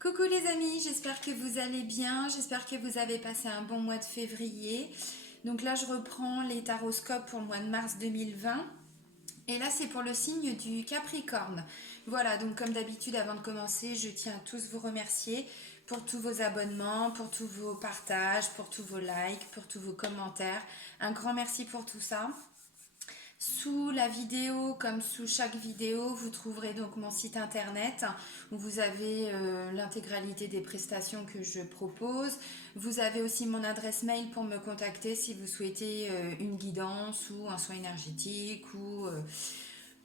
Coucou les amis, j'espère que vous allez bien, j'espère que vous avez passé un bon mois de février. Donc là je reprends les taroscopes pour le mois de mars 2020 et là c'est pour le signe du Capricorne. Voilà, donc comme d'habitude avant de commencer, je tiens à tous vous remercier pour tous vos abonnements, pour tous vos partages, pour tous vos likes, pour tous vos commentaires. Un grand merci pour tout ça. Sous la vidéo, comme sous chaque vidéo, vous trouverez donc mon site internet où vous avez l'intégralité des prestations que je propose. Vous avez aussi mon adresse mail pour me contacter si vous souhaitez une guidance ou un soin énergétique ou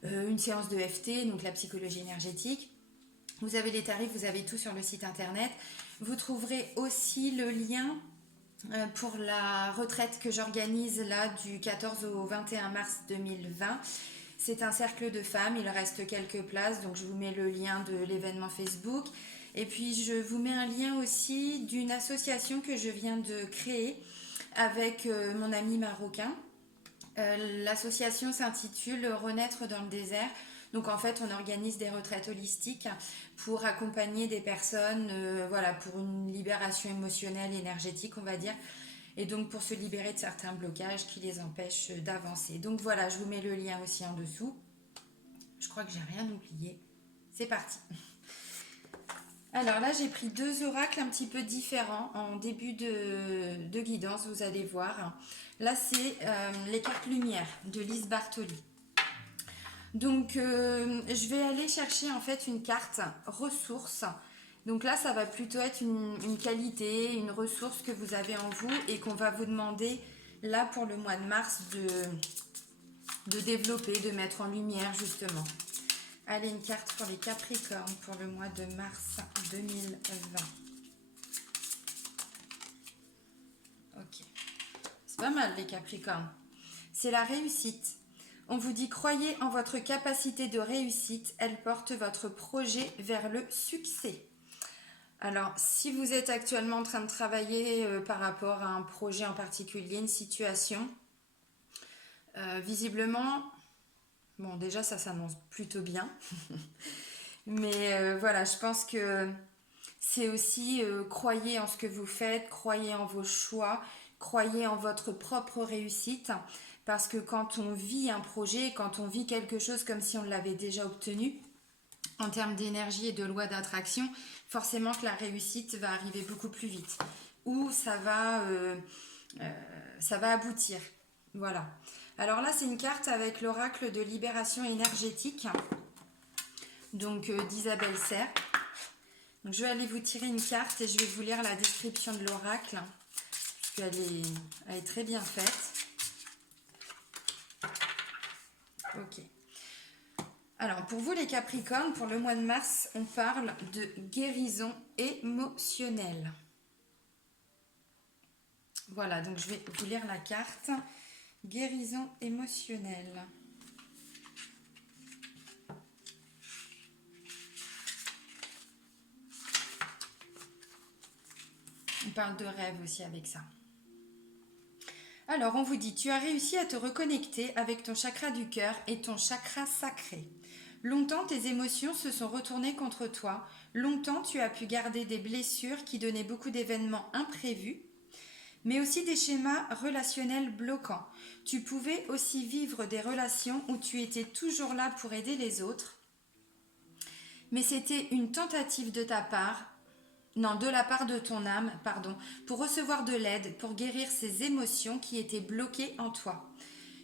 une séance de FT, donc la psychologie énergétique. Vous avez les tarifs, vous avez tout sur le site internet. Vous trouverez aussi le lien pour la retraite que j'organise là du 14 au 21 mars 2020. C'est un cercle de femmes, il reste quelques places, donc je vous mets le lien de l'événement Facebook. Et puis je vous mets un lien aussi d'une association que je viens de créer avec mon ami marocain. L'association s'intitule Renaître dans le désert. Donc en fait, on organise des retraites holistiques pour accompagner des personnes, voilà, pour une libération émotionnelle, énergétique, on va dire, et donc pour se libérer de certains blocages qui les empêchent d'avancer. Donc voilà, je vous mets le lien aussi en dessous. Je crois que j'ai rien oublié. C'est parti. Alors là, j'ai pris deux oracles un petit peu différents en début de guidance, vous allez voir. Là, c'est les cartes lumière de Lise Bartoli. Donc, je vais aller chercher en fait une carte ressource. Donc là, ça va plutôt être une qualité, une ressource que vous avez en vous et qu'on va vous demander là pour le mois de mars de développer, de mettre en lumière justement. Allez, une carte pour les Capricornes pour le mois de mars 2020. Ok. C'est pas mal les Capricornes. C'est la réussite. On vous dit croyez en votre capacité de réussite. Elle porte votre projet vers le succès. Alors, si vous êtes actuellement en train de travailler par rapport à un projet en particulier, une situation, visiblement, bon déjà ça s'annonce plutôt bien. Mais voilà, je pense que c'est aussi croyez en ce que vous faites, croyez en vos choix, croyez en votre propre réussite. Parce que quand on vit un projet, quand on vit quelque chose comme si on l'avait déjà obtenu, en termes d'énergie et de loi d'attraction, forcément que la réussite va arriver beaucoup plus vite. Ou ça va aboutir. Voilà. Alors là, c'est une carte avec l'oracle de libération énergétique. Donc d'Isabelle Serre. Donc, je vais aller vous tirer une carte et je vais vous lire la description de l'oracle. Parce qu'elle est très bien faite. Ok. Alors, pour vous les Capricornes, pour le mois de mars, on parle de guérison émotionnelle. Voilà, donc je vais vous lire la carte. Guérison émotionnelle. On parle de rêve aussi avec ça. Alors, on vous dit, tu as réussi à te reconnecter avec ton chakra du cœur et ton chakra sacré. Longtemps, tes émotions se sont retournées contre toi. Longtemps, tu as pu garder des blessures qui donnaient beaucoup d'événements imprévus, mais aussi des schémas relationnels bloquants. Tu pouvais aussi vivre des relations où tu étais toujours là pour aider les autres, mais c'était une tentative de ta part, non, de la part de ton âme, pardon, pour recevoir de l'aide, pour guérir ces émotions qui étaient bloquées en toi.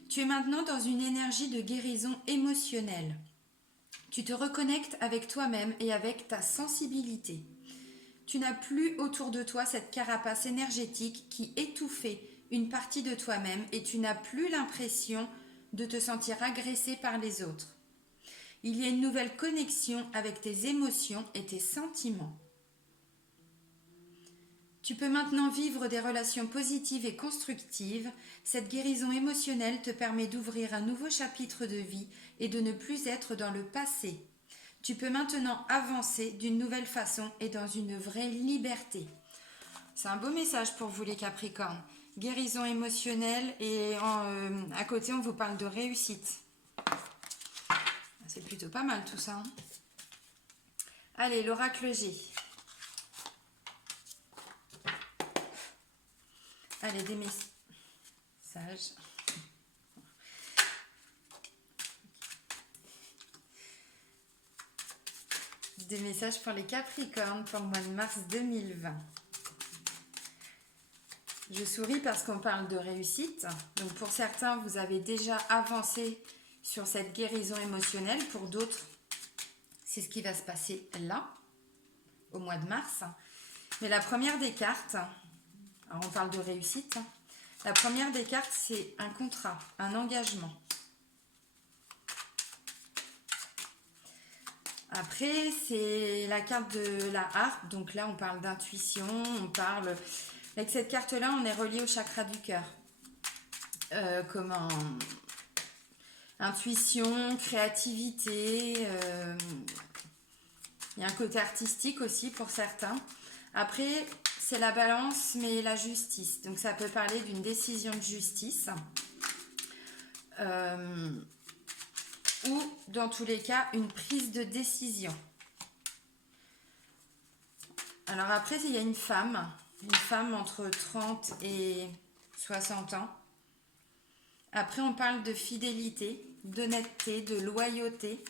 Tu es maintenant dans une énergie de guérison émotionnelle. Tu te reconnectes avec toi-même et avec ta sensibilité. Tu n'as plus autour de toi cette carapace énergétique qui étouffait une partie de toi-même et tu n'as plus l'impression de te sentir agressé par les autres. Il y a une nouvelle connexion avec tes émotions et tes sentiments. Tu peux maintenant vivre des relations positives et constructives. Cette guérison émotionnelle te permet d'ouvrir un nouveau chapitre de vie et de ne plus être dans le passé. Tu peux maintenant avancer d'une nouvelle façon et dans une vraie liberté. C'est un beau message pour vous les Capricornes. Guérison émotionnelle et à côté on vous parle de réussite. C'est plutôt pas mal tout ça. Allez, l'oracle G. Allez, des messages. Des messages pour les Capricornes pour le mois de mars 2020. Je souris parce qu'on parle de réussite. Donc pour certains, vous avez déjà avancé sur cette guérison émotionnelle. Pour d'autres, c'est ce qui va se passer là, au mois de mars. Mais la première des cartes, alors on parle de réussite, la première des cartes, c'est un contrat, un engagement. Après, c'est la carte de la harpe. Donc là, on parle d'intuition, on parle... Avec cette carte-là, on est relié au chakra du cœur. Comment... Intuition, créativité, il y a un côté artistique aussi pour certains. Après, c'est la balance, mais la justice. Donc ça peut parler d'une décision de justice. Ou, dans tous les cas, une prise de décision. Alors après, il y a une femme entre 30 et 60 ans. Après, on parle de fidélité, d'honnêteté, de loyauté.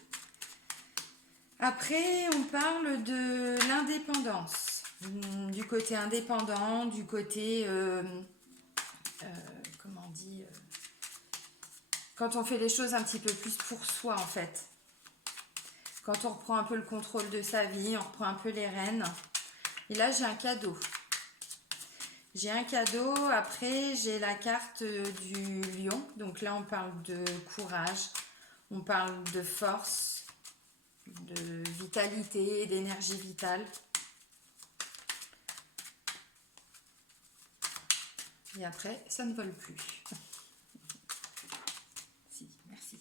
Après, on parle de l'indépendance, du côté indépendant, du côté, comment on dit, quand on fait les choses un petit peu plus pour soi en fait. Quand on reprend un peu le contrôle de sa vie, on reprend un peu les rênes. Et là, j'ai un cadeau. J'ai un cadeau, après j'ai la carte du lion. Donc là, on parle de courage, on parle de force, de vitalité, d'énergie vitale. Et après, ça ne vole plus. Si, merci.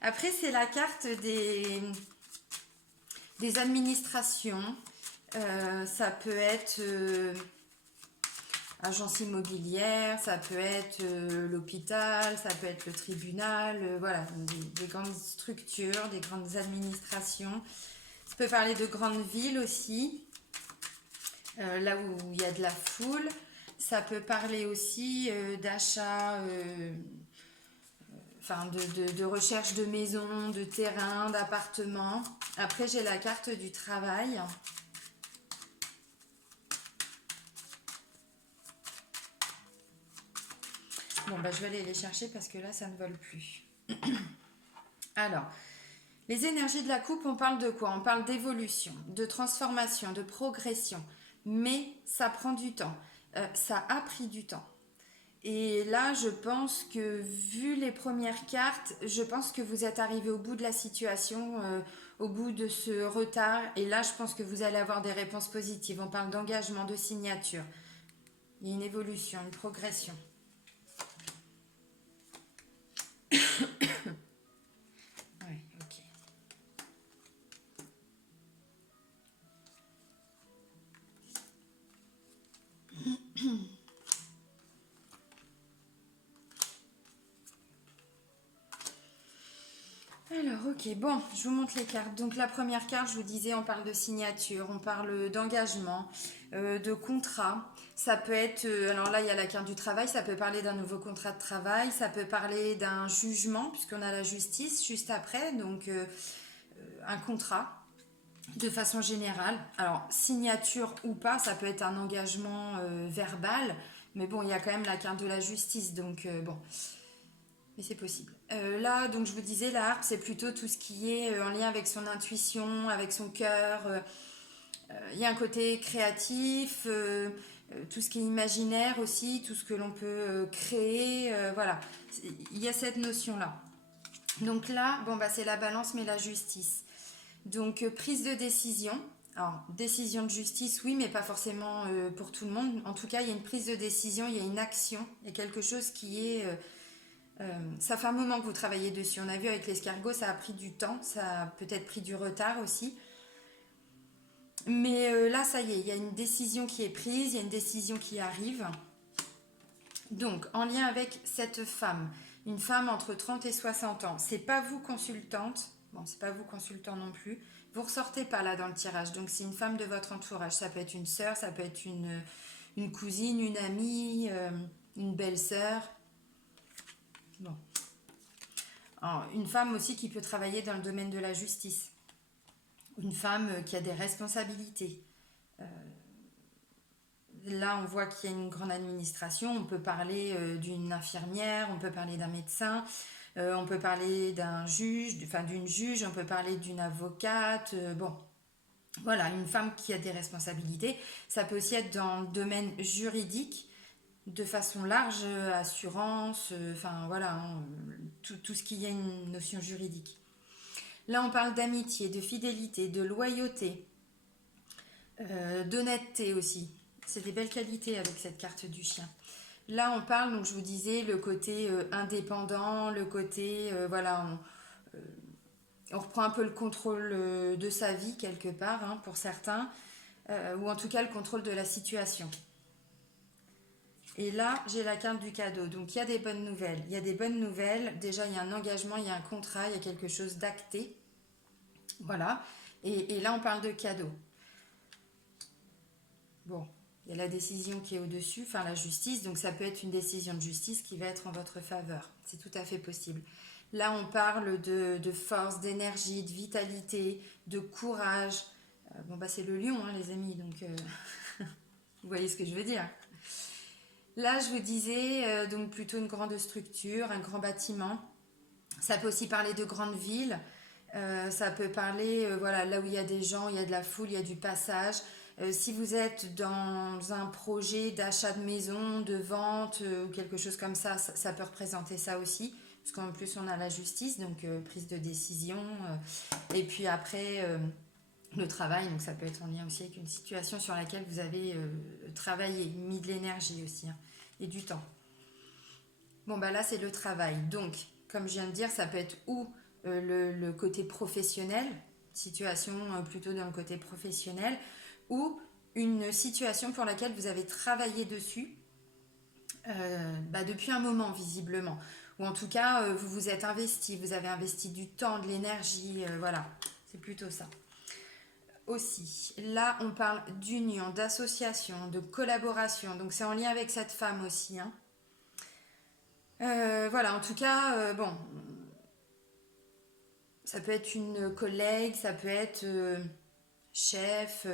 Après, c'est la carte des administrations. Ça peut être agence immobilière, ça peut être l'hôpital, ça peut être le tribunal, voilà, des grandes structures, des grandes administrations. Ça peut parler de grandes villes aussi, là où il y a de la foule. Ça peut parler aussi d'achat, enfin de recherche de maisons, de terrains, d'appartements. Après, j'ai la carte du travail. Bon, bah, je vais aller les chercher parce que là, ça ne vole plus. Alors, les énergies de la coupe, on parle de quoi? On parle d'évolution, de transformation, de progression. Mais ça prend du temps. Ça a pris du temps. Et là, je pense que, vu les premières cartes, je pense que vous êtes arrivé au bout de la situation, au bout de ce retard. Et là, je pense que vous allez avoir des réponses positives. On parle d'engagement, de signature. Il y a une évolution, une progression. Ouais, ok. Alors, ok, bon, je vous montre les cartes. Donc, la première carte, je vous disais, on parle de signature, on parle d'engagement, de contrat. Ça peut être, alors là, il y a la carte du travail, ça peut parler d'un nouveau contrat de travail, ça peut parler d'un jugement, puisqu'on a la justice juste après, donc un contrat de façon générale. Alors, signature ou pas, ça peut être un engagement verbal, mais bon, il y a quand même la carte de la justice, donc bon. Mais c'est possible. Là, donc je vous disais, la harpe, c'est plutôt tout ce qui est en lien avec son intuition, avec son cœur. Il y a un côté créatif, tout ce qui est imaginaire aussi, tout ce que l'on peut créer. Voilà, il y a cette notion-là. Donc là, bon, bah, c'est la balance, mais la justice. Donc, prise de décision. Alors, décision de justice, oui, mais pas forcément pour tout le monde. En tout cas, il y a une prise de décision, il y a une action, il y a quelque chose qui est... ça fait un moment que vous travaillez dessus. On a vu avec l'escargot, ça a pris du temps, ça a peut-être pris du retard aussi. Mais là, ça y est, il y a une décision qui est prise, il y a une décision qui arrive. Donc, en lien avec cette femme, une femme entre 30 et 60 ans, c'est pas vous consultante, bon, c'est pas vous consultant non plus, vous ressortez pas là dans le tirage. Donc, c'est une femme de votre entourage. Ça peut être une sœur, ça peut être une cousine, une amie, une belle-sœur. Bon. Alors, une femme aussi qui peut travailler dans le domaine de la justice. Une femme qui a des responsabilités. Là, on voit qu'il y a une grande administration. On peut parler d'une infirmière, on peut parler d'un médecin, on peut parler d'un juge, enfin d'une juge, on peut parler d'une avocate. Bon, voilà, une femme qui a des responsabilités. Ça peut aussi être dans le domaine juridique, de façon large, assurance, enfin voilà, hein, tout ce qui a une notion juridique. Là, on parle d'amitié, de fidélité, de loyauté, d'honnêteté aussi. C'est des belles qualités avec cette carte du chien. Là, on parle, donc je vous disais, le côté indépendant, le côté, voilà, on reprend un peu le contrôle de sa vie quelque part, hein, pour certains, ou en tout cas le contrôle de la situation. Et là, j'ai la carte du cadeau. Donc, il y a des bonnes nouvelles. Il y a des bonnes nouvelles. Déjà, il y a un engagement, il y a un contrat, il y a quelque chose d'acté. Voilà. Et là, on parle de cadeau. Bon, il y a la décision qui est au-dessus, enfin la justice. Donc, ça peut être une décision de justice qui va être en votre faveur. C'est tout à fait possible. Là, on parle de force, d'énergie, de vitalité, de courage. Bon, bah, c'est le lion, hein, les amis. Donc, vous voyez ce que je veux dire. Là, je vous disais, donc plutôt une grande structure, un grand bâtiment. Ça peut aussi parler de grandes villes. Ça peut parler, voilà, là où il y a des gens, il y a de la foule, il y a du passage. Si vous êtes dans un projet d'achat de maison, de vente ou quelque chose comme ça, ça peut représenter ça aussi. Parce qu'en plus, on a la justice, donc prise de décision. Et puis après, le travail, donc ça peut être en lien aussi avec une situation sur laquelle vous avez travaillé, mis de l'énergie aussi, hein, et du temps. Bon, bah là, c'est le travail. Donc, comme je viens de dire, ça peut être ou le côté professionnel, situation plutôt dans le côté professionnel, ou une situation pour laquelle vous avez travaillé dessus depuis un moment, visiblement. Ou en tout cas, vous vous êtes investi, vous avez investi du temps, de l'énergie, voilà, c'est plutôt ça. Aussi, là, on parle d'union, d'association, de collaboration, donc c'est en lien avec cette femme aussi, hein. Voilà, en tout cas, bon, ça peut être une collègue, ça peut être chef,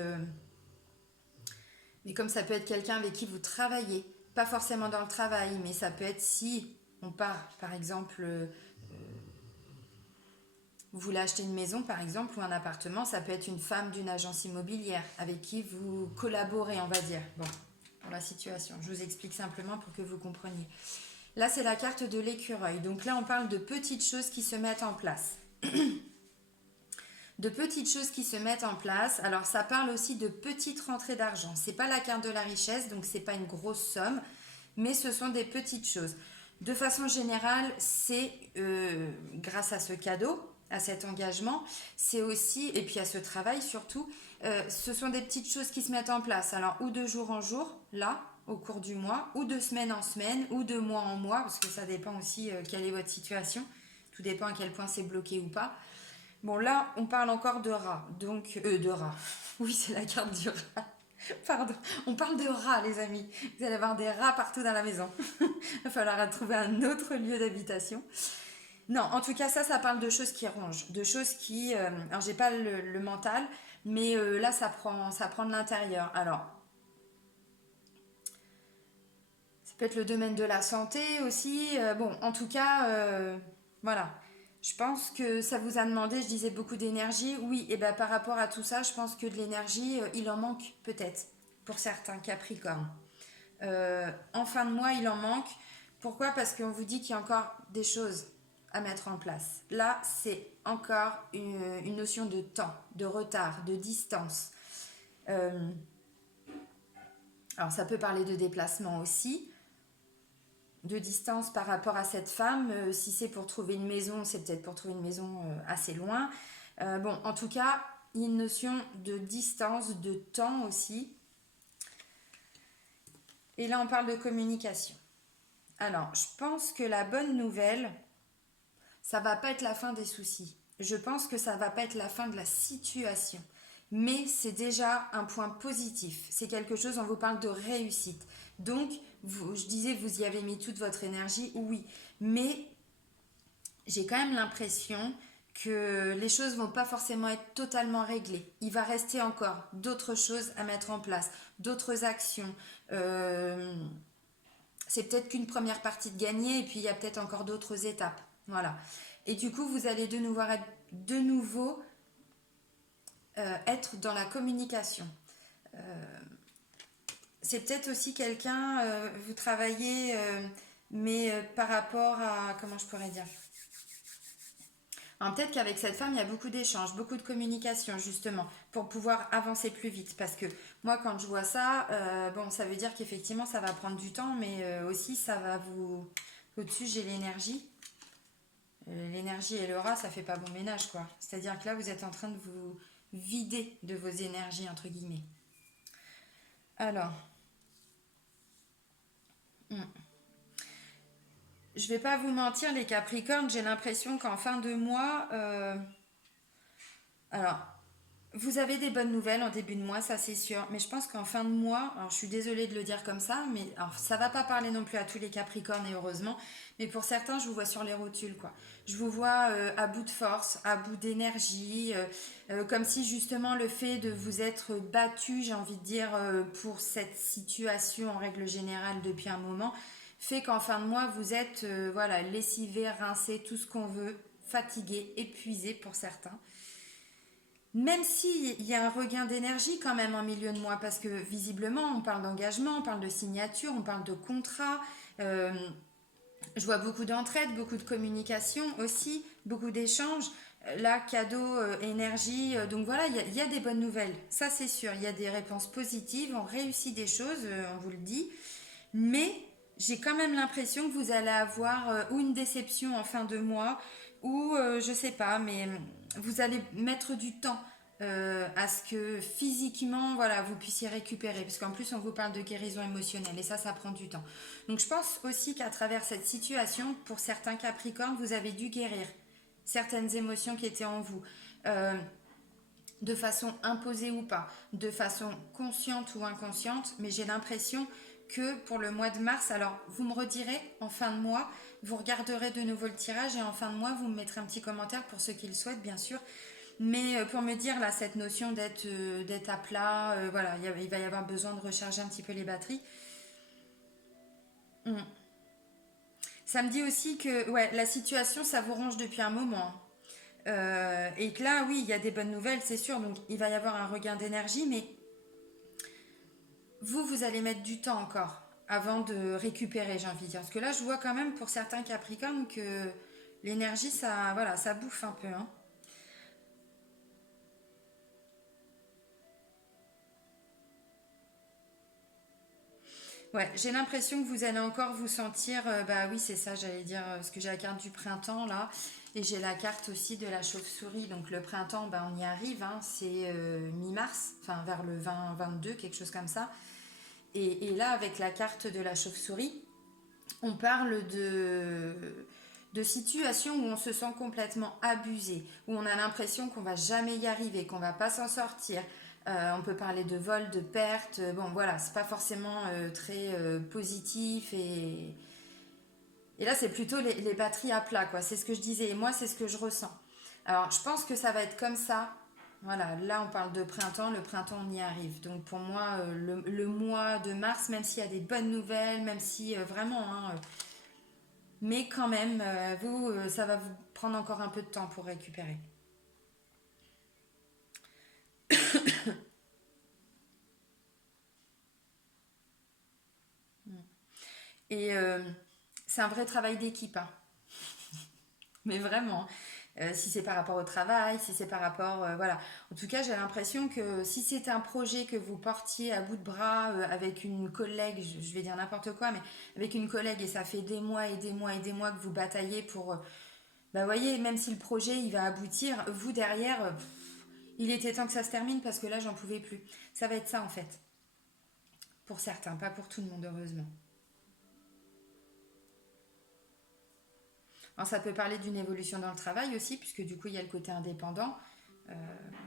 mais comme ça peut être quelqu'un avec qui vous travaillez, pas forcément dans le travail, mais ça peut être si on part, par exemple, vous voulez acheter une maison, par exemple, ou un appartement, ça peut être une femme d'une agence immobilière avec qui vous collaborez, on va dire, bon, pour la situation. Je vous explique simplement pour que vous compreniez. Là, c'est la carte de l'écureuil. Donc là, on parle de petites choses qui se mettent en place. De petites choses qui se mettent en place. Alors, ça parle aussi de petites rentrées d'argent. C'est pas la carte de la richesse, donc c'est pas une grosse somme, mais ce sont des petites choses. De façon générale, c'est grâce à ce cadeau, à cet engagement, c'est aussi, et puis à ce travail surtout, ce sont des petites choses qui se mettent en place. Alors, ou de jour en jour, là, au cours du mois, ou de semaine en semaine, ou de mois en mois, parce que ça dépend aussi quelle est votre situation. Tout dépend à quel point c'est bloqué ou pas. Bon, là, on parle encore de rats. Donc, de rats. Oui, c'est la carte du rat. Pardon. On parle de rats, les amis. Vous allez avoir des rats partout dans la maison. Il va falloir trouver un autre lieu d'habitation. Non, en tout cas, ça parle de choses qui rongent. De choses qui... alors, j'ai pas le mental, mais là, ça prend de l'intérieur. Alors, ça peut être le domaine de la santé aussi. Bon, en tout cas, voilà. Je pense que ça vous a demandé, je disais beaucoup d'énergie. Oui, et bien par rapport à tout ça, je pense que de l'énergie, il en manque peut-être pour certains Capricornes. En fin de mois, il en manque. Pourquoi? Parce qu'on vous dit qu'il y a encore des choses à mettre en place. Là, c'est encore une notion de temps, de retard, de distance. Alors, ça peut parler de déplacement aussi, de distance par rapport à cette femme. Si c'est pour trouver une maison, c'est peut-être pour trouver une maison assez loin. Bon, en tout cas, il y a une notion de distance, de temps aussi. Et là, on parle de communication. Alors, je pense que la bonne nouvelle, ça va pas être la fin des soucis. Je pense que ça va pas être la fin de la situation. mais c'est déjà un point positif. C'est quelque chose, on vous parle de réussite. Donc, je disais, vous y avez mis toute votre énergie, oui, mais j'ai quand même l'impression que les choses vont pas forcément être totalement réglées. Il va rester encore d'autres choses à mettre en place, d'autres actions. Euh, c'est peut-être qu'une première partie de gagner et puis il y a peut-être encore d'autres étapes. Voilà. Et du coup, vous allez de nouveau être dans la communication. C'est peut-être aussi quelqu'un, vous travaillez, mais par rapport à, comment je pourrais dire. Alors peut-être qu'avec cette femme, il y a beaucoup d'échanges, beaucoup de communication, justement, pour pouvoir avancer plus vite. Parce que moi, quand je vois ça, bon, ça veut dire qu'effectivement, ça va prendre du temps, mais aussi, ça va vous... Au-dessus, j'ai l'énergie. L'énergie et l'aura, ça fait pas bon ménage, quoi. C'est-à-dire que là, vous êtes en train de vous vider de vos énergies, entre guillemets. Alors, je vais pas vous mentir, les Capricornes, j'ai l'impression qu'en fin de mois, alors, vous avez des bonnes nouvelles en début de mois, ça c'est sûr. Mais je pense qu'en fin de mois, alors je suis désolée de le dire comme ça, mais alors ça va pas parler non plus à tous les Capricornes et heureusement. Mais pour certains, je vous vois sur les rotules, quoi. Je vous vois à bout de force, à bout d'énergie, comme si justement le fait de vous être battu, j'ai envie de dire, pour cette situation en règle générale depuis un moment, fait qu'en fin de mois, vous êtes voilà, lessivé, rincé, tout ce qu'on veut, fatigué, épuisé pour certains. Même s'il y a un regain d'énergie quand même en milieu de mois, parce que visiblement on parle d'engagement, on parle de signature, on parle de contrat. euh, je vois beaucoup d'entraide, beaucoup de communication aussi, beaucoup d'échanges. Là, cadeau, énergie, donc voilà, il y a des bonnes nouvelles, ça c'est sûr. Il y a des réponses positives, on réussit des choses, on vous le dit. Mais j'ai quand même l'impression que vous allez avoir ou une déception en fin de mois, ou je sais pas, mais vous allez mettre du temps à ce que physiquement, voilà, vous puissiez récupérer. Parce qu'en plus, on vous parle de guérison émotionnelle et ça prend du temps. Donc je pense aussi qu'à travers cette situation, pour certains Capricornes, vous avez dû guérir certaines émotions qui étaient en vous. Euh, de façon imposée ou pas, de façon consciente ou inconsciente, mais j'ai l'impression que pour le mois de mars, alors vous me redirez en fin de mois, vous regarderez de nouveau le tirage et en fin de mois, vous me mettrez un petit commentaire pour ceux qui le souhaitent, bien sûr. Mais pour me dire, là, cette notion d'être à plat, voilà, il va y avoir besoin de recharger un petit peu les batteries. Mm. Ça me dit aussi que ouais, la situation, ça vous ronge depuis un moment. Et que là, oui, il y a des bonnes nouvelles, c'est sûr. Donc, il va y avoir un regain d'énergie, mais vous allez mettre du temps encore avant de récupérer, j'ai envie de dire. Parce que là, je vois quand même pour certains Capricornes que l'énergie, ça, voilà, ça bouffe un peu, hein. Ouais, j'ai l'impression que vous allez encore vous sentir, bah oui, c'est ça, j'allais dire, parce que j'ai la carte du printemps là, et j'ai la carte aussi de la chauve-souris. Donc le printemps, bah, on y arrive, hein, c'est mi-mars, enfin vers le 20-22, quelque chose comme ça. Et là, avec la carte de la chauve-souris, on parle de situations où on se sent complètement abusé, où on a l'impression qu'on va jamais y arriver, qu'on va pas s'en sortir. On peut parler de vol, de perte. Bon, voilà, c'est pas forcément très positif. Et là, c'est plutôt les batteries à plat, quoi. C'est ce que je disais. Et moi, c'est ce que je ressens. Alors, je pense que ça va être comme ça. Voilà, là, on parle de printemps. Le printemps, on y arrive. Donc, pour moi, le mois de mars, même s'il y a des bonnes nouvelles, même si vraiment, hein, mais quand même, vous, ça va vous prendre encore un peu de temps pour récupérer. Et c'est un vrai travail d'équipe, hein. Mais vraiment. Si c'est par rapport au travail, si c'est par rapport... voilà. En tout cas, j'ai l'impression que si c'est un projet que vous portiez à bout de bras avec une collègue, je vais dire n'importe quoi, mais avec une collègue et ça fait des mois et des mois et des mois que vous bataillez pour... bah voyez, même si le projet il va aboutir, vous derrière, il était temps que ça se termine parce que là, j'en pouvais plus. Ça va être ça en fait. Pour certains, pas pour tout le monde, heureusement. Alors, ça peut parler d'une évolution dans le travail aussi, puisque du coup, il y a le côté indépendant. Euh,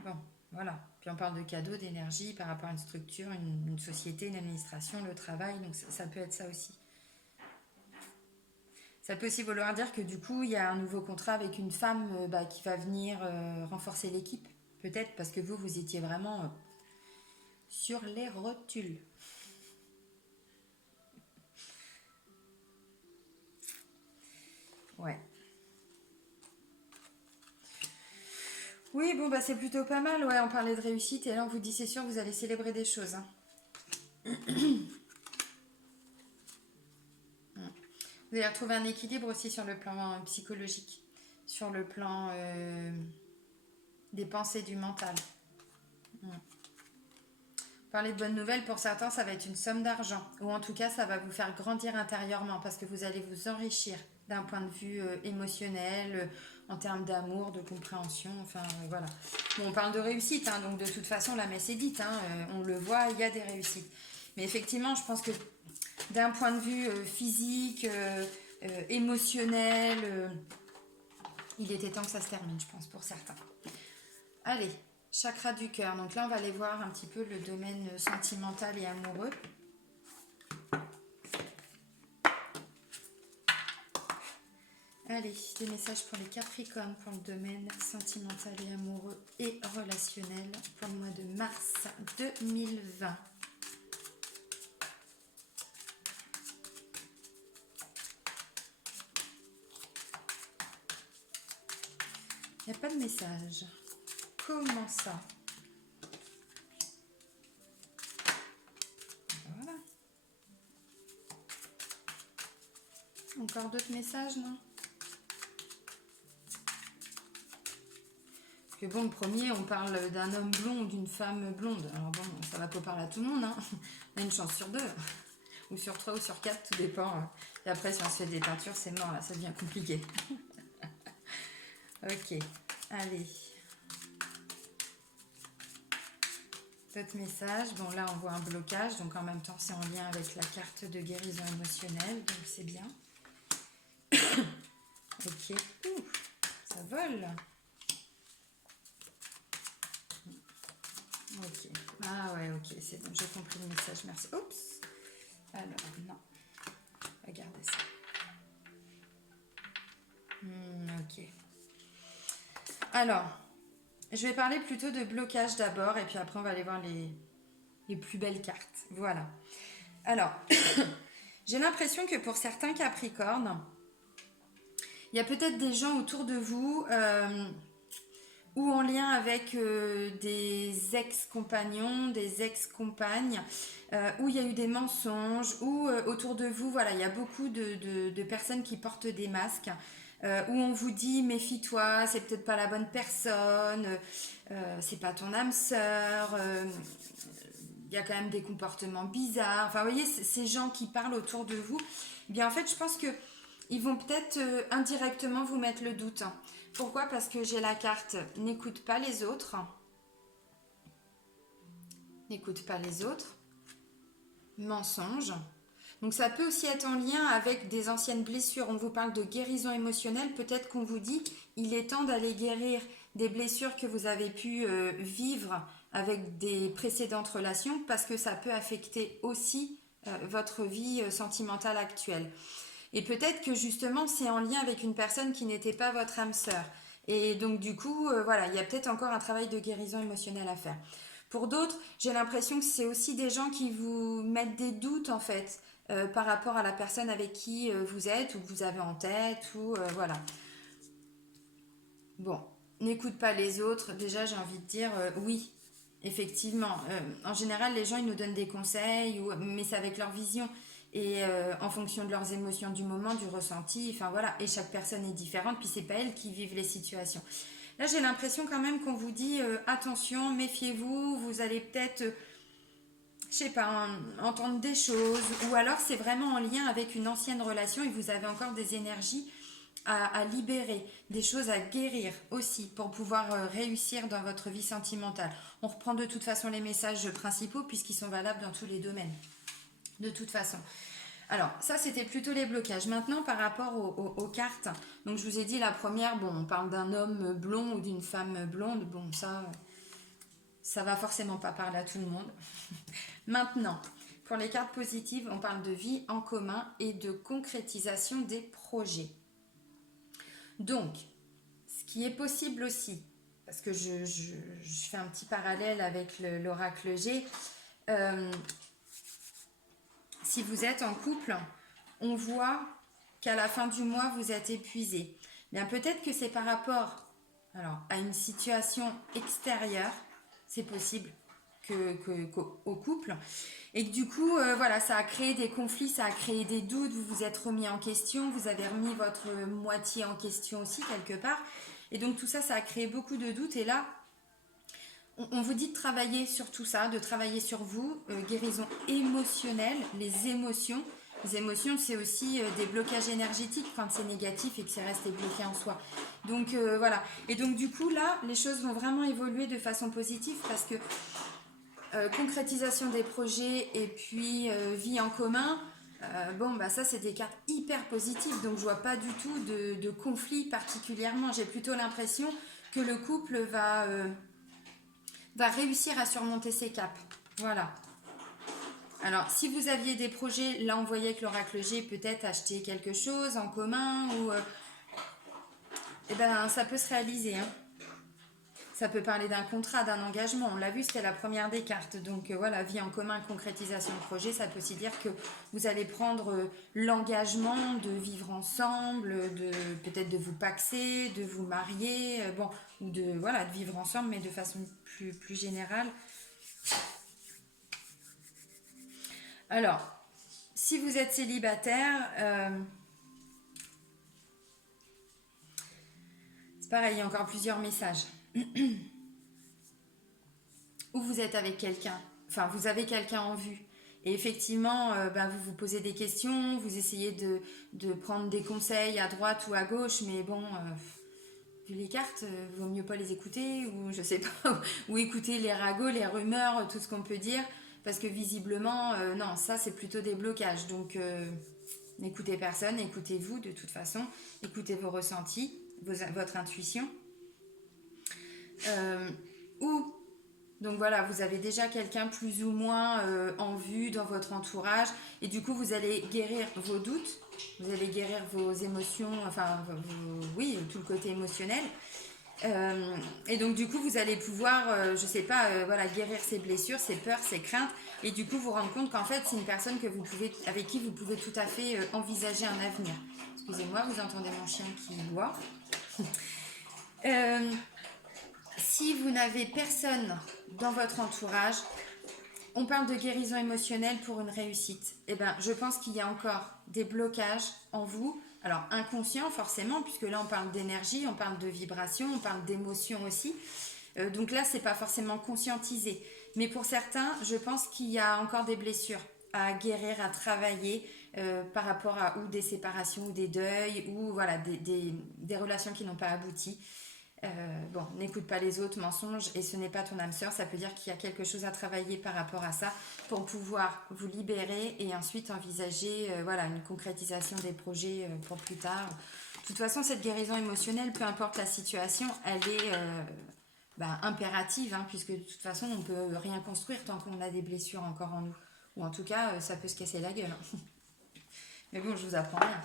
bon, voilà. Puis on parle de cadeaux, d'énergie par rapport à une structure, une société, une administration, le travail. Donc ça peut être ça aussi. Ça peut aussi vouloir dire que du coup, il y a un nouveau contrat avec une femme qui va venir renforcer l'équipe. Peut-être parce que vous étiez vraiment sur les rotules. Ouais. Oui, bon, c'est plutôt pas mal. Ouais, on parlait de réussite et là, on vous dit, c'est sûr, vous allez célébrer des choses. Hein. Vous allez retrouver un équilibre aussi sur le plan psychologique, sur le plan des pensées du mental. Parler de bonnes nouvelles, pour certains, ça va être une somme d'argent. Ou en tout cas, ça va vous faire grandir intérieurement parce que vous allez vous enrichir d'un point de vue émotionnel, en termes d'amour, de compréhension. Enfin, voilà. Bon, on parle de réussite, hein, donc de toute façon, la messe est dite. Hein, on le voit, il y a des réussites. Mais effectivement, je pense que d'un point de vue physique, émotionnel, il était temps que ça se termine, je pense, pour certains. Allez, chakra du cœur. Donc là, on va aller voir un petit peu le domaine sentimental et amoureux. Allez, des messages pour les Capricornes pour le domaine sentimental et amoureux et relationnel pour le mois de mars 2020. Il n'y a pas de message. Comment ça? Voilà. Encore d'autres messages, non? Parce que bon, le premier, on parle d'un homme blond ou d'une femme blonde. Alors bon, ça va pas parler à tout le monde, hein. On a une chance sur 2. Ou sur 3 ou sur 4, tout dépend. Et après, si on se fait des peintures, c'est mort, là, ça devient compliqué. Ok, allez. D'autres messages. Bon, là, on voit un blocage. Donc, en même temps, c'est en lien avec la carte de guérison émotionnelle. Donc, c'est bien. Ok. Ouh, ça vole. Ok. Ah ouais, ok, c'est bon. J'ai compris le message. Merci. Oups. Alors, non. Regardez ça. Ok. Alors, je vais parler plutôt de blocage d'abord et puis après on va aller voir les plus belles cartes. Voilà. Alors, j'ai l'impression que pour certains Capricornes, il y a peut-être des gens autour de vous ou en lien avec des ex-compagnons, des ex-compagnes, où il y a eu des mensonges, ou autour de vous, voilà, il y a beaucoup de personnes qui portent des masques, où on vous dit méfie-toi, c'est peut-être pas la bonne personne, c'est pas ton âme sœur, il y a quand même des comportements bizarres. Enfin, vous voyez, ces gens qui parlent autour de vous, eh bien en fait, je pense que ils vont peut-être indirectement vous mettre le doute. Pourquoi? Parce que j'ai la carte n'écoute pas les autres. N'écoute pas les autres. Mensonge. Donc ça peut aussi être en lien avec des anciennes blessures. On vous parle de guérison émotionnelle. Peut-être qu'on vous dit il est temps d'aller guérir des blessures que vous avez pu vivre avec des précédentes relations parce que ça peut affecter aussi votre vie sentimentale actuelle. Et peut-être que justement c'est en lien avec une personne qui n'était pas votre âme sœur. Et donc du coup, voilà, il y a peut-être encore un travail de guérison émotionnelle à faire. Pour d'autres, j'ai l'impression que c'est aussi des gens qui vous mettent des doutes en fait par rapport à la personne avec qui vous êtes ou que vous avez en tête ou voilà. Bon, n'écoute pas les autres. Déjà, j'ai envie de dire oui, effectivement. En général, les gens ils nous donnent des conseils, mais c'est avec leur vision et en fonction de leurs émotions du moment, du ressenti. Enfin voilà, et chaque personne est différente. Puis c'est pas elles qui vivent les situations. Là, j'ai l'impression quand même qu'on vous dit attention, méfiez-vous, vous allez peut-être, je sais pas, entendre des choses, ou alors c'est vraiment en lien avec une ancienne relation et vous avez encore des énergies à libérer, des choses à guérir aussi pour pouvoir réussir dans votre vie sentimentale. On reprend de toute façon les messages principaux puisqu'ils sont valables dans tous les domaines. De toute façon. Alors, ça, c'était plutôt les blocages. Maintenant, par rapport aux cartes, donc je vous ai dit, la première, bon, on parle d'un homme blond ou d'une femme blonde. Bon, ça, ça va forcément pas parler à tout le monde. Maintenant, pour les cartes positives, on parle de vie en commun et de concrétisation des projets. Donc, ce qui est possible aussi, parce que je fais un petit parallèle avec l'oracle G, si vous êtes en couple, on voit qu'à la fin du mois, vous êtes épuisé. Bien, peut-être que c'est par rapport à une situation extérieure, c'est possible qu'au couple, et que du coup, voilà, ça a créé des conflits, ça a créé des doutes, vous vous êtes remis en question, vous avez remis votre moitié en question aussi quelque part, et donc tout ça, ça a créé beaucoup de doutes, et là, on vous dit de travailler sur tout ça, de travailler sur vous, guérison émotionnelle, les émotions. Les émotions, c'est aussi des blocages énergétiques quand c'est négatif et que c'est resté bloqué en soi. Donc voilà. Et donc du coup, là, les choses vont vraiment évoluer de façon positive parce que concrétisation des projets et puis vie en commun, bon, bah ça, c'est des cartes hyper positives. Donc je vois pas du tout de conflit particulièrement. J'ai plutôt l'impression que le couple va réussir à surmonter ses caps. Voilà. Alors, si vous aviez des projets, là on voyait que l'oracle G peut-être acheter quelque chose en commun ou eh ben ça peut se réaliser. Hein. Ça peut parler d'un contrat, d'un engagement. On l'a vu, c'était la première des cartes. Donc voilà, vie en commun, concrétisation de projet, ça peut aussi dire que vous allez prendre l'engagement de vivre ensemble, de peut-être de vous paxer, de vous marier, bon, ou de voilà, de vivre ensemble, mais de façon plus générale. Alors, si vous êtes célibataire, c'est pareil, il y a encore plusieurs messages. Ou vous êtes avec quelqu'un, enfin vous avez quelqu'un en vue. Et effectivement, vous vous posez des questions, vous essayez de prendre des conseils à droite ou à gauche, mais bon, vu les cartes, vaut mieux pas les écouter, ou je sais pas, ou écouter les ragots, les rumeurs, tout ce qu'on peut dire, parce que visiblement, non, ça c'est plutôt des blocages. Donc n'écoutez personne, écoutez-vous de toute façon, écoutez vos ressentis, votre intuition. Ou donc voilà, vous avez déjà quelqu'un plus ou moins en vue dans votre entourage et du coup vous allez guérir vos doutes, vous allez guérir vos émotions, enfin oui, tout le côté émotionnel. Et donc du coup vous allez pouvoir, je sais pas, voilà, guérir ses blessures, ses peurs, ses craintes et du coup vous rendre compte qu'en fait c'est une personne que vous pouvez, avec qui vous pouvez tout à fait envisager un avenir. Excusez-moi, vous entendez mon chien qui boit. Si vous n'avez personne dans votre entourage, on parle de guérison émotionnelle pour une réussite. Eh bien, je pense qu'il y a encore des blocages en vous. Alors, inconscients forcément, puisque là, on parle d'énergie, on parle de vibration, on parle d'émotion aussi. Donc là, c'est pas forcément conscientisé. Mais pour certains, je pense qu'il y a encore des blessures à guérir, à travailler par rapport à ou des séparations ou des deuils ou voilà, des relations qui n'ont pas abouti. Bon, n'écoute pas les autres, mensonges, et ce n'est pas ton âme sœur, ça peut dire qu'il y a quelque chose à travailler par rapport à ça pour pouvoir vous libérer et ensuite envisager voilà, une concrétisation des projets pour plus tard. De toute façon, cette guérison émotionnelle, peu importe la situation, elle est impérative, hein, puisque de toute façon, on ne peut rien construire tant qu'on a des blessures encore en nous. Ou en tout cas, ça peut se casser la gueule. Mais bon, je vous apprends rien.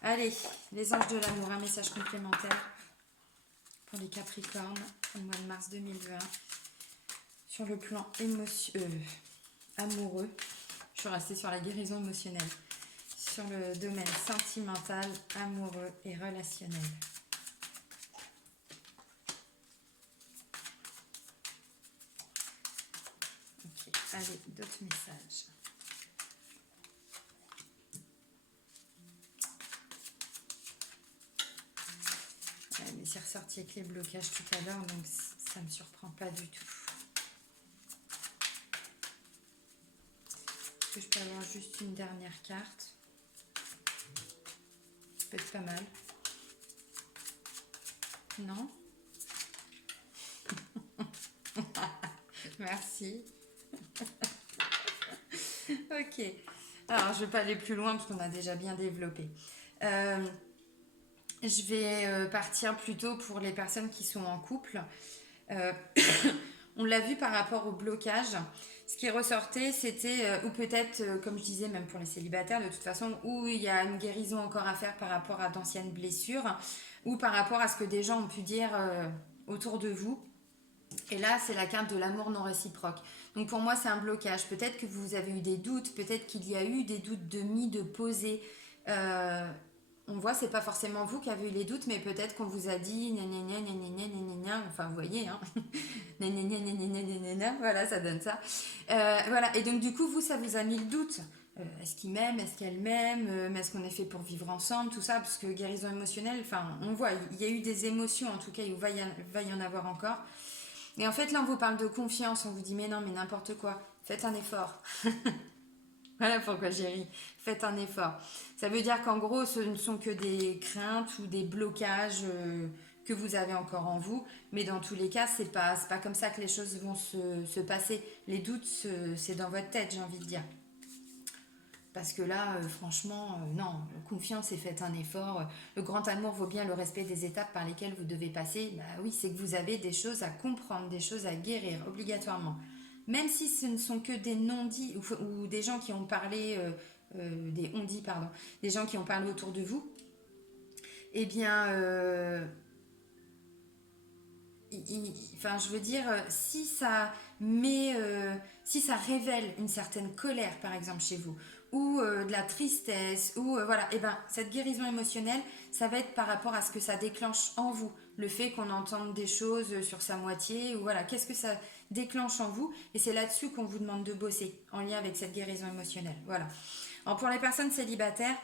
Allez, les anges de l'amour, un message complémentaire pour les Capricornes, au mois de mars 2020, sur le plan amoureux. Je suis restée sur la guérison émotionnelle, sur le domaine sentimental, amoureux et relationnel. Ok, allez, d'autres messages. Mais c'est ressorti avec les blocages tout à l'heure, donc ça ne me surprend pas du tout. Est-ce que je peux avoir juste une dernière carte? Ça peut être pas mal. Non? Merci. Ok. Alors, je ne vais pas aller plus loin parce qu'on a déjà bien développé. Je vais partir plutôt pour les personnes qui sont en couple. On l'a vu par rapport au blocage. Ce qui ressortait, c'était, ou peut-être, comme je disais, même pour les célibataires, de toute façon, où il y a une guérison encore à faire par rapport à d'anciennes blessures, ou par rapport à ce que des gens ont pu dire autour de vous. Et là, c'est la carte de l'amour non réciproque. Donc pour moi, c'est un blocage. Peut-être que vous avez eu des doutes, peut-être qu'il y a eu des doutes de mis, de posés. Euh, on voit, c'est pas forcément vous qui avez eu les doutes, mais peut-être qu'on vous a dit gna gna gna gna gna gna gna gna, enfin vous voyez, hein, gna gna gna gna gna gna gna gna, voilà, ça donne ça. Voilà, et donc du coup, vous, ça vous a mis le doute. Est-ce qu'il m'aime, est-ce qu'elle m'aime, est-ce qu'on est fait pour vivre ensemble, tout ça, parce que guérison émotionnelle, enfin, on voit, il y a eu des émotions, en tout cas, il va y en avoir encore. Et en fait, là, on vous parle de confiance, on vous dit, mais non, mais n'importe quoi, faites un effort. Voilà pourquoi j'ai ri. Faites un effort. Ça veut dire qu'en gros, ce ne sont que des craintes ou des blocages que vous avez encore en vous. Mais dans tous les cas, c'est pas comme ça que les choses vont se passer. Les doutes, c'est dans votre tête, j'ai envie de dire. Parce que là, franchement, non, confiance et faites un effort. Le grand amour vaut bien le respect des étapes par lesquelles vous devez passer. Bah oui, c'est que vous avez des choses à comprendre, des choses à guérir, obligatoirement. Même si ce ne sont que des non-dits ou des gens qui ont parlé, des on-dits, pardon, des gens qui ont parlé autour de vous, eh bien, enfin, je veux dire, si ça révèle une certaine colère, par exemple, chez vous, ou de la tristesse, ou voilà, et ben cette guérison émotionnelle, ça va être par rapport à ce que ça déclenche en vous, le fait qu'on entende des choses sur sa moitié, ou voilà, qu'est-ce que ça déclenche en vous, et c'est là-dessus qu'on vous demande de bosser, en lien avec cette guérison émotionnelle, voilà. Alors pour les personnes célibataires,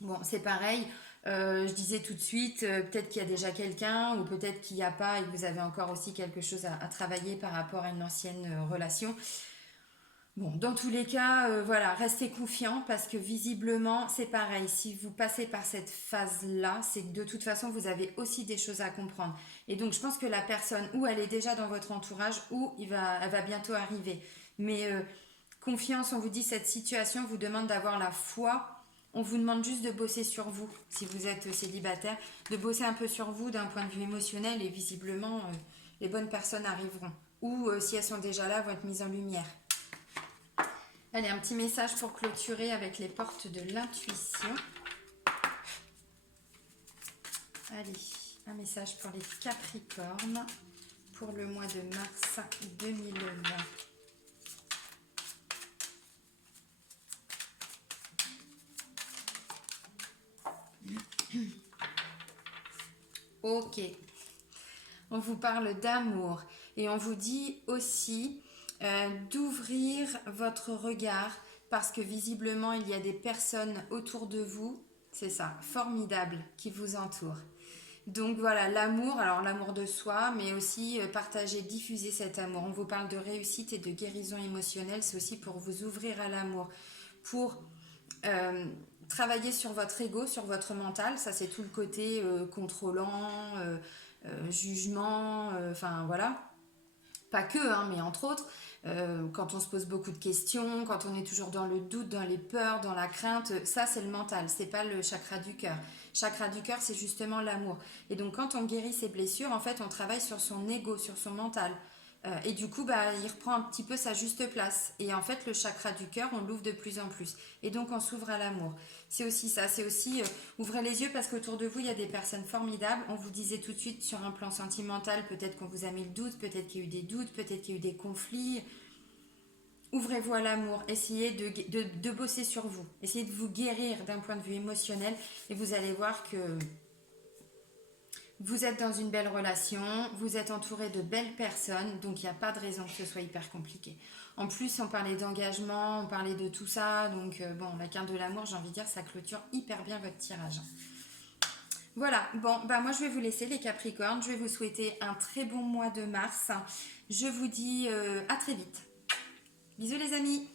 bon, c'est pareil. Je disais tout de suite, peut-être qu'il y a déjà quelqu'un ou peut-être qu'il n'y a pas et que vous avez encore aussi quelque chose à travailler par rapport à une ancienne relation. Bon, dans tous les cas, voilà, restez confiants parce que visiblement, c'est pareil. Si vous passez par cette phase-là, c'est que de toute façon, vous avez aussi des choses à comprendre. Et donc, je pense que la personne, ou elle est déjà dans votre entourage, ou elle va bientôt arriver. Mais confiance, on vous dit, cette situation vous demande d'avoir la foi. On vous demande juste de bosser sur vous, si vous êtes célibataire, de bosser un peu sur vous d'un point de vue émotionnel et visiblement, les bonnes personnes arriveront. Ou si elles sont déjà là, vont être mises en lumière. Allez, un petit message pour clôturer avec les portes de l'intuition. Allez, un message pour les Capricornes pour le mois de mars 2020. Ok, on vous parle d'amour et on vous dit aussi d'ouvrir votre regard parce que visiblement il y a des personnes autour de vous, c'est ça, formidables, qui vous entourent. Donc voilà, l'amour, alors l'amour de soi, mais aussi partager, diffuser cet amour. On vous parle de réussite et de guérison émotionnelle, c'est aussi pour vous ouvrir à l'amour, pour euh, travailler sur votre ego, sur votre mental, ça c'est tout le côté contrôlant, jugement, enfin voilà, pas que, hein, mais entre autres, quand on se pose beaucoup de questions, quand on est toujours dans le doute, dans les peurs, dans la crainte, ça c'est le mental, c'est pas le chakra du cœur. Chakra du cœur, c'est justement l'amour. Et donc quand on guérit ses blessures, en fait, on travaille sur son ego, sur son mental. Et du coup, bah, il reprend un petit peu sa juste place. Et en fait, le chakra du cœur, on l'ouvre de plus en plus. Et donc, on s'ouvre à l'amour. C'est aussi ça. C'est aussi ouvrez les yeux parce qu'autour de vous, il y a des personnes formidables. On vous disait tout de suite sur un plan sentimental, peut-être qu'on vous a mis le doute, peut-être qu'il y a eu des doutes, peut-être qu'il y a eu des conflits. Ouvrez-vous à l'amour. Essayez de bosser sur vous. Essayez de vous guérir d'un point de vue émotionnel. Et vous allez voir que vous êtes dans une belle relation, vous êtes entouré de belles personnes, donc il n'y a pas de raison que ce soit hyper compliqué. En plus, on parlait d'engagement, on parlait de tout ça, donc bon, la carte de l'amour, j'ai envie de dire, ça clôture hyper bien votre tirage. Voilà, bon, bah moi je vais vous laisser les Capricornes, je vais vous souhaiter un très bon mois de mars. Je vous dis à très vite. Bisous les amis!